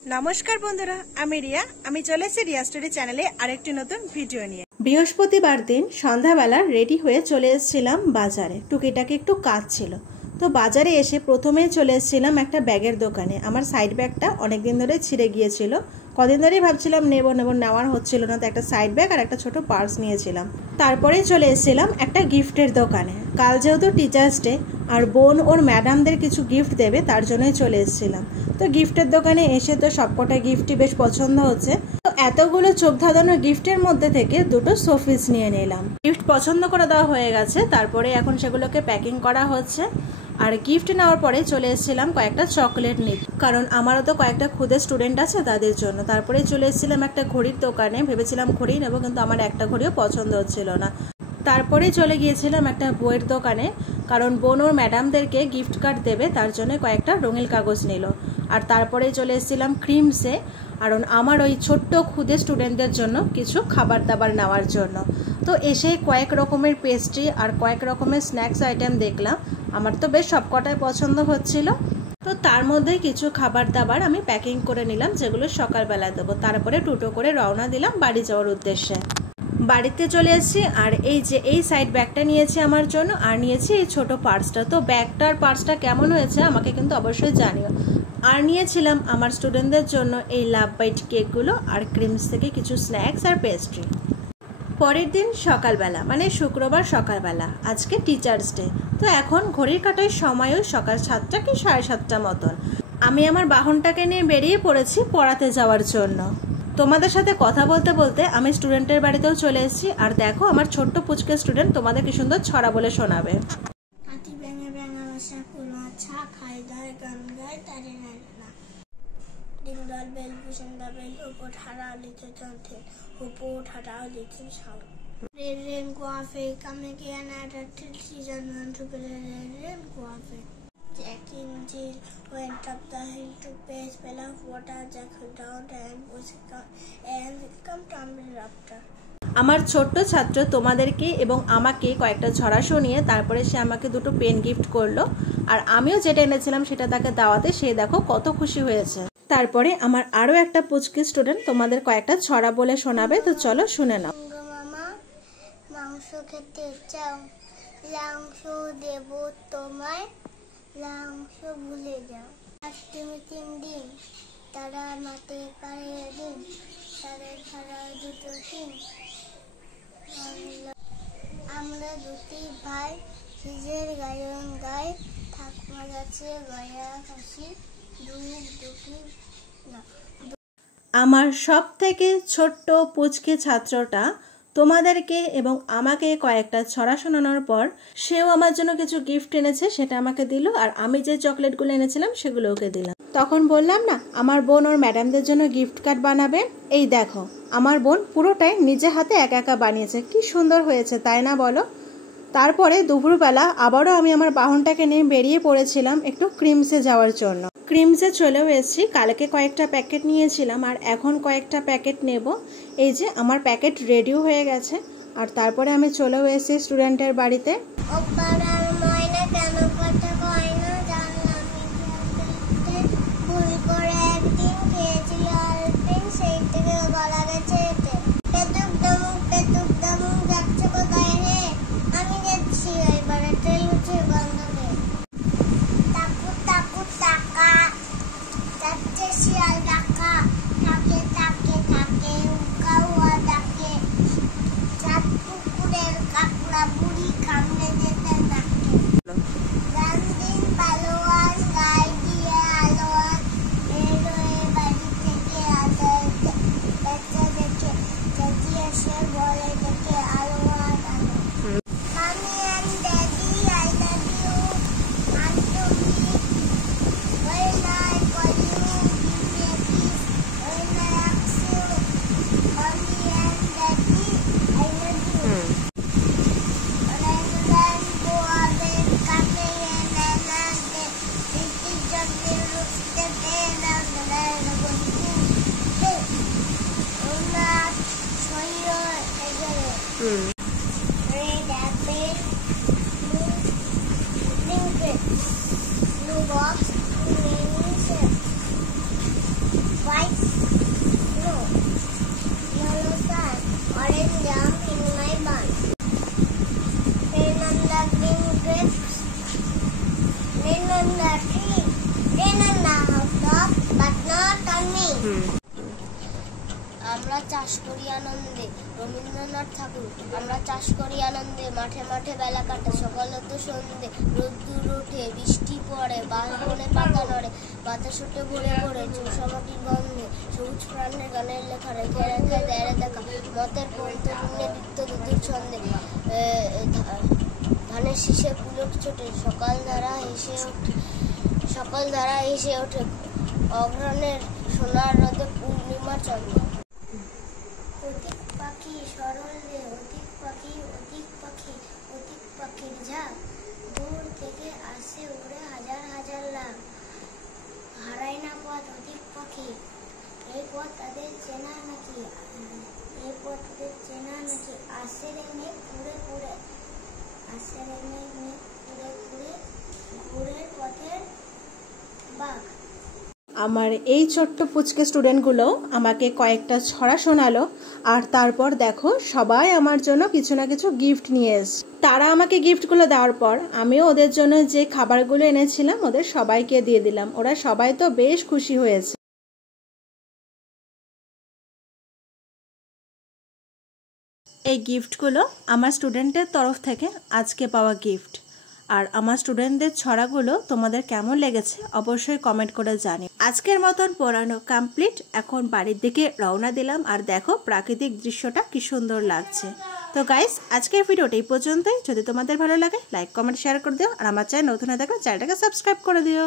নমস্কার বন্ধুরা, আমি রিয়া। আমি চলে এসেছি রিয়া স্টোরি চ্যানেলে আরেকটি নতুন ভিডিও নিয়ে। বৃহস্পতিবার দিন সন্ধ্যাবেলা রেডি হয়ে চলে এসেছিলাম বাজারে। টুকিটাকি একটু কাজ ছিল, তো বাজারে এসে প্রথমেই চলে এসেছিলাম একটা ব্যাগের দোকানে। আমার সাইড ব্যাগটা অনেকদিন ধরে ছিঁড়ে গিয়েছিল, কদিন ধরেই ভাবছিলাম নেওয়ার হচ্ছিল না, তো একটা সাইড ব্যাগ আর একটা ছোট পার্স নিয়েছিলাম। তারপরে চলে এসেছিলাম একটা গিফটের দোকানে। কাল যেহেতু টিচার্স ডে আর বোন ওর ম্যাডামদের কিছু গিফট দেবে, তার জন্যই চলে এসেছিলাম। তো গিফটের দোকানে এসে তো সবকটা গিফটই বেশ পছন্দ হচ্ছে, তো এতগুলো চোখ ধাঁধানো গিফটের মধ্যে থেকে দুটো শোপিস নিয়ে নিলাম। গিফট পছন্দ করে দেওয়া হয়ে গেছে, তারপরে এখন সেগুলোকে প্যাকিং করা হচ্ছে। আর গিফট নেওয়ার পরে চলে এসেছিলাম কয়েকটা চকলেট নিতে, কারণ আমারও তো কয়েকটা খুদে স্টুডেন্ট আছে তাদের জন্য। তারপরে চলে এসেছিলাম একটা ঘড়ির দোকানে, ভেবেছিলাম ঘড়ি নেবো, কিন্তু আমার একটা ঘড়িও পছন্দ হচ্ছিল না। তারপরে চলে গিয়েছিলাম একটা বইয়ের দোকানে, কারণ বোন ওর ম্যাডামদেরকে গিফট কার্ড দেবে, তার জন্য কয়েকটা রঙিন কাগজ নিল। আর তারপরে চলে এসেছিলাম ক্রিমসে, কারণ আমার ওই ছোট্ট খুদে স্টুডেন্টদের জন্য কিছু খাবার দাবার নেওয়ার জন্য। তো এসে কয়েক রকমের পেস্ট্রি আর কয়েক রকমের স্ন্যাক্স আইটেম দেখলাম, আমার তো বেশ সবকটাই পছন্দ হচ্ছিল। তো তার মধ্যে কিছু খাবার দাবার আমি প্যাকিং করে নিলাম, যেগুলো সকালবেলা দেবো। তারপরে টোটো করে রওনা দিলাম বাড়ি যাওয়ার উদ্দেশ্যে। বাড়িতে চলে এসেছি, আর এই সাইড ব্যাগটা নিয়েছি আমার জন্য, আর নিয়েছি এই ছোট পার্সটা। তো ব্যাগটার পার্সটা কেমন হয়েছে আমাকে কিন্তু অবশ্যই জানিও। আর নিয়েছিলাম আমার স্টুডেন্টদের জন্য এই লাভ বাইট কেকগুলো, আর ক্রিমস থেকে কিছু স্ন্যাক্স আর পেস্ট্রি। পরের দিন সকালবেলা, মানে শুক্রবার সকালবেলা, আজকে টিচার্স ডে। তো এখন ঘড়ির কাঁটার সময়ও সকাল 7টা কি 7:30 মতন। আমি আমার বাহনটাকে নিয়ে বেরিয়ে পড়েছি পড়াতে যাওয়ার জন্য। তোমাদের সাথে কথা বলতে বলতে আমি স্টুডেন্টের বাড়িতেও চলে এসেছি। আর দেখো আমার ছোট্ট পুচকে স্টুডেন্ট তোমাদের কি সুন্দর ছড়া বলে শোনাবে। Jack and Jill went up the hill to pay a spell of water. Jack fell down and was come tumbling after. আমার ছোট্ট ছাত্র তোমাদেরকে এবং আমাকে কয়েকটা ছড়া শুনিয়ে তারপরে সে আমাকে দুটো পেন গিফট করলো, আর আমিও যেটা এনেছিলাম সেটা তাকে দাওয়াতে সে দেখো কত খুশি হয়েছে। তারপরে আমার আরো একটা পুচকি স্টুডেন্ট তোমাদের কয়েকটা ছড়া বলে শোনাবে, তো চলো শুনে নাও। মামা মাংস খেতে চাও, মাংস দেব তোমায়, মাংস ভুলে যাও। তুমি 3 দিন তারা মাঠে পাড়িয়ে দিন, তাদের ছাড়া দুটো দিন। আমরা দুটি ভাই নিজের গায়ন গাই, ঠাকুমা যাচ্ছে গয়া কাশি, দুটি না। আমার সব থেকে ছোট্ট পুচকে ছাত্রটা তোমাদেরকে এবং আমাকে কয়েকটা ছড়া শোনানোর পর সেও আমার জন্য কিছু গিফট এনেছে, সেটা আমাকে দিল। আর আমি যে চকলেটগুলো এনেছিলাম সেগুলো ওকে দিলাম। তখন বললাম না আমার বোন ওর ম্যাডামদের জন্য গিফট কার্ড বানাবে, এই দেখো আমার বোন পুরোটাই নিজে হাতে একা একা বানিয়েছে, কি সুন্দর হয়েছে তাই না বলো। তারপরে দুপুরবেলা আবারও আমি আমার বাহনটাকে নিয়ে বেরিয়ে পড়েছিলাম একটু ক্রিমসে যাওয়ার জন্য। ক্রিমসে চলেও এসেছি, কালকে কয়েকটা প্যাকেট নিয়েছিলাম আর এখন কয়েকটা প্যাকেট নেব। এই যে আমার প্যাকেট রেডিও হয়ে গেছে। আর তারপরে আমি চলেও এসেছি স্টুডেন্টের বাড়িতে। আমরা চাষ করি আনন্দে, রবীন্দ্রনাথ ঠাকুর। আমরা চাষ করি আনন্দে, মাঠে মাঠে বেলা কাটে, সকাল হতে সন্ধে, রোদ্দুর ওঠে, বৃষ্টি পড়ে, বনে পাতা নড়ে, বাতাস ওঠে ভরে ভরে, চোষা মাটির গন্ধে, সবুজ প্রাণের গানের লেখা, রেখে রেখে দেড়ে দেখা, মতের পন্তরুণে দীপ্ত দুধুর ছন্দে, ধানের শীষে পুলক ছোটে, সকাল ধারা এসে ওঠে, অগ্রণের সোনার রোদে পূর্ণিমা চন্দ্র। অধিক পাখি সরল রে, অধিক পাখির ঝাঁক, দূর থেকে আসে উড়ে হাজার হাজার লাখ, হারায় না পথ অধিক পাখি, এই পথ তাদের চেনা নাকি, আসে রে মেঘ ঘুরে ঘুরে, ঘুরের পথের বাঘ। আমার এই ছোট্ট পুচকে স্টুডেন্টগুলো আমাকে কয়েকটা ছড়া শোনালো, আর তারপর দেখো সবাই আমার জন্য কিছু না কিছু গিফট নিয়ে এসেছে। তারা আমাকে গিফটগুলো দেওয়ার পর আমিও ওদের জন্য যে খাবারগুলো এনেছিলাম ওদের সবাইকে দিয়ে দিলাম। ওরা সবাই তো বেশ খুশি হয়েছে। এই গিফটগুলো আমার স্টুডেন্টের তরফ থেকে আজকে পাওয়া গিফট। আর আমার স্টুডেন্টদের ছড়াগুলো তোমাদের কেমন লেগেছে অবশ্যই কমেন্ট করে জানি। আজকের মতন পড়ানো কমপ্লিট। এখন বাড়ির দিকে রওনা দিলাম, আর দেখো প্রাকৃতিক দৃশ্যটা কি সুন্দর লাগছে। তো গাইস, আজকের ভিডিওটা এই পর্যন্তই। যদি তোমাদের ভালো লাগে লাইক কমেন্ট শেয়ার করে দিও, আর আমার চ্যানেল নতুন হয়ে থাকলে চ্যানেলটাকে সাবস্ক্রাইব করে দিও।